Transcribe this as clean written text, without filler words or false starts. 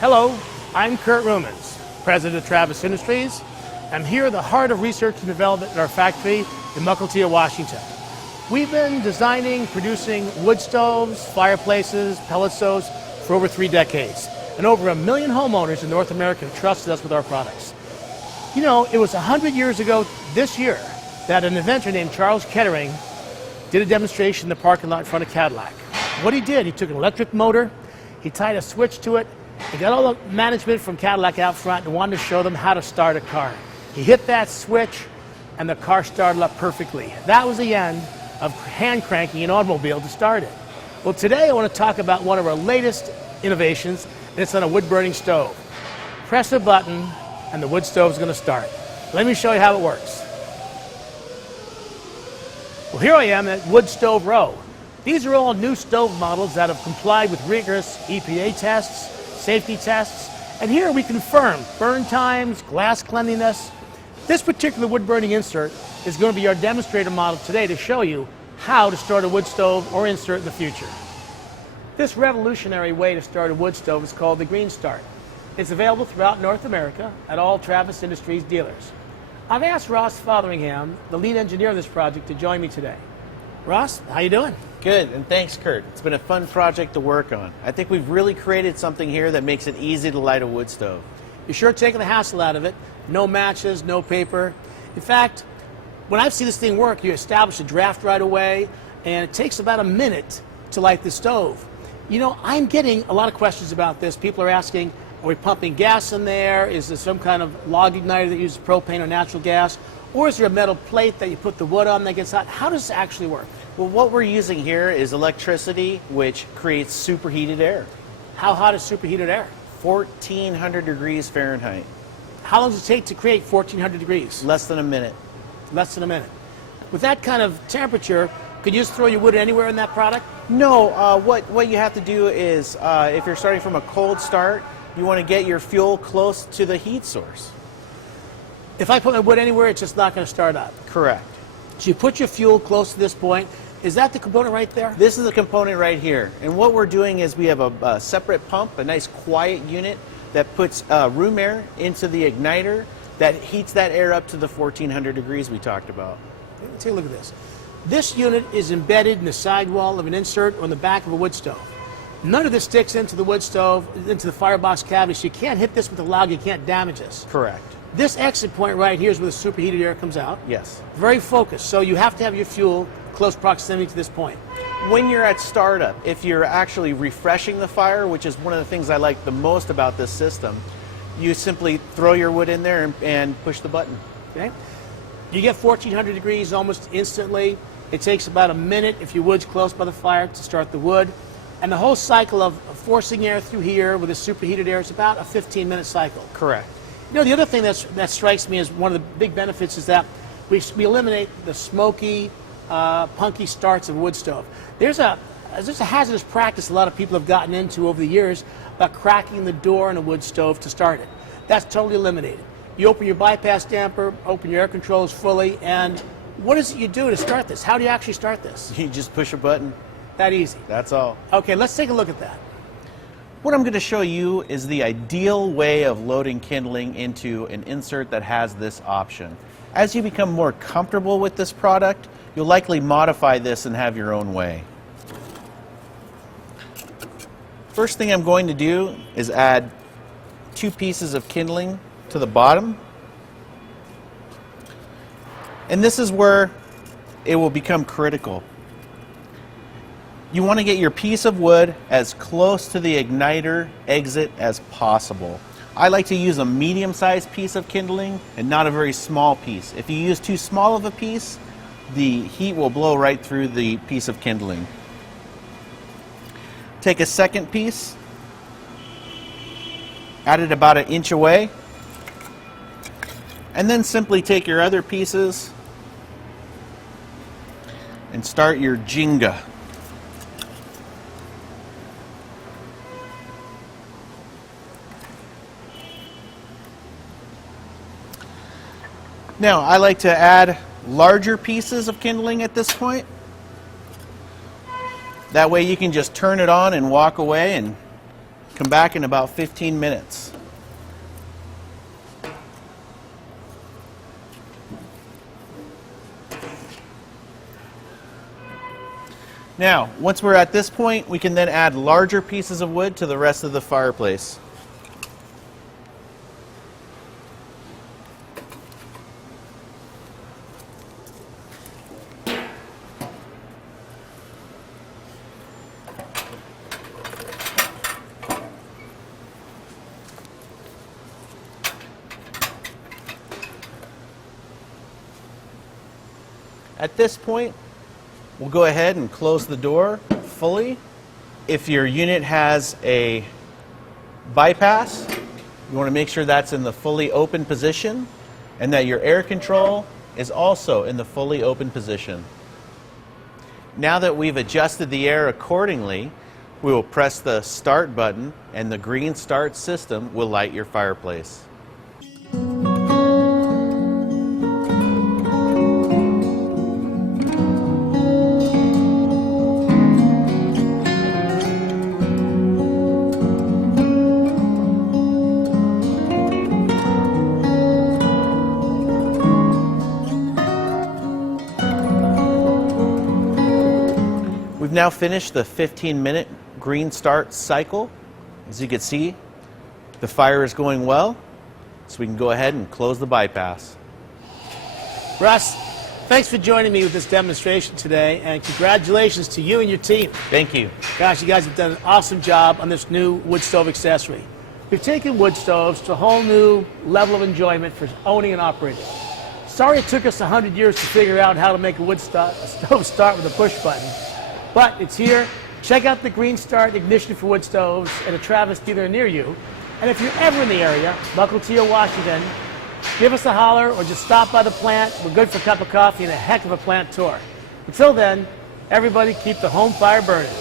Hello, I'm Kurt Rumens, President of Travis Industries. I'm here at the heart of research and development at our factory in Mukilteo, Washington. We've been designing, producing wood stoves, fireplaces, pellet stoves for over 3 decades. And over 1 million homeowners in North America have trusted us with our products. You know, it was 100 years ago this year that an inventor named Charles Kettering did a demonstration in the parking lot in front of Cadillac. What he did, he took an electric motor, he tied a switch to it, he got all the management from Cadillac out front and wanted to show them how to start a car. He hit that switch and the car started up perfectly. That was the end of hand cranking an automobile to start it. Well, today I want to talk about one of our latest innovations, and it's on a wood burning stove. Press a button and the wood stove is going to start. Let me show you how it works. Well, here I am at Wood Stove Row. These are all new stove models that have complied with rigorous EPA tests, safety tests, and here we confirm burn times, glass cleanliness. This particular wood burning insert is going to be our demonstrator model today to show you how to start a wood stove or insert in the future. This revolutionary way to start a wood stove is called the GreenStart. It's available throughout North America at all Travis Industries dealers. I've asked Ross Fotheringham, the lead engineer of this project, to join me today. Ross, how you doing? Good, and thanks, Kurt. It's been a fun project to work on. I think we've really created something here that makes it easy to light a wood stove. You're sure taking the hassle out of it. No matches, no paper. In fact, when I've seen this thing work, you establish a draft right away, and it takes about a minute to light the stove. You know, I'm getting a lot of questions about this. People are asking, are we pumping gas in there? Is there some kind of log igniter that uses propane or natural gas? Or is there a metal plate that you put the wood on that gets hot? How does this actually work? Well, what we're using here is electricity, which creates superheated air. How hot is superheated air? 1,400 degrees Fahrenheit. How long does it take to create 1,400 degrees? Less than a minute. Less than a minute. With that kind of temperature, could you just throw your wood anywhere in that product? No, what you have to do is, if you're starting from a cold start, you want to get your fuel close to the heat source. If I put my wood anywhere, it's just not going to start up. Correct. So you put your fuel close to this point. Is that the component right there? This is the component right here. And what we're doing is we have a separate pump, a nice quiet unit that puts room air into the igniter that heats that air up to the 1,400 degrees we talked about. Take a look at this. This unit is embedded in the sidewall of an insert on the back of a wood stove. None of this sticks into the wood stove, into the firebox cavity, so you can't hit this with a log, you can't damage this. Correct. This exit point right here is where the superheated air comes out. Yes. Very focused, so you have to have your fuel close proximity to this point. When you're at startup, if you're actually refreshing the fire, which is one of the things I like the most about this system, you simply throw your wood in there and push the button. Okay. You get 1,400 degrees almost instantly. It takes about a minute if your wood's close by the fire to start the wood. And the whole cycle of forcing air through here with the superheated air is about a 15-minute cycle. Correct. You know, the other thing that strikes me as one of the big benefits is that we eliminate the smoky, punky starts of a wood stove. There's a hazardous practice a lot of people have gotten into over the years about cracking the door in a wood stove to start it. That's totally eliminated. You open your bypass damper, open your air controls fully, and what is it you do to start this? How do you actually start this? You just push a button. That easy. That's all. Okay, let's take a look at that. What I'm going to show you is the ideal way of loading kindling into an insert that has this option. As you become more comfortable with this product, you'll likely modify this and have your own way. First thing I'm going to do is add 2 pieces of kindling to the bottom. And this is where it will become critical. You want to get your piece of wood as close to the igniter exit as possible. I like to use a medium-sized piece of kindling and not a very small piece. If you use too small of a piece, the heat will blow right through the piece of kindling. Take a second piece, add it about 1 inch away, and then simply take your other pieces and start your Jenga. Now, I like to add larger pieces of kindling at this point. That way you can just turn it on and walk away and Come back in about 15 minutes. Now, once we're at this point, we can then add larger pieces of wood to the rest of the fireplace. At this point, we'll go ahead and close the door fully. If your unit has a bypass, you want to make sure that's in the fully open position and that your air control is also in the fully open position. Now that we've adjusted the air accordingly, we will press the start button and the GreenStart system will light your fireplace. We've now finished the 15-minute GreenStart cycle. As you can see, the fire is going well, so we can go ahead and close the bypass. Russ, thanks for joining me with this demonstration today, and congratulations to you and your team. Thank you. Gosh, you guys have done an awesome job on this new wood stove accessory. We've taken wood stoves to a whole new level of enjoyment for owning and operating. Sorry it took us 100 years to figure out how to make a stove start with a push button, but it's here. Check out the GreenStart Ignition for wood stoves at a Travis dealer near you. And if you're ever in the area, Mukilteo, Washington, give us a holler or just stop by the plant. We're good for a cup of coffee and a heck of a plant tour. Until then, everybody keep the home fire burning.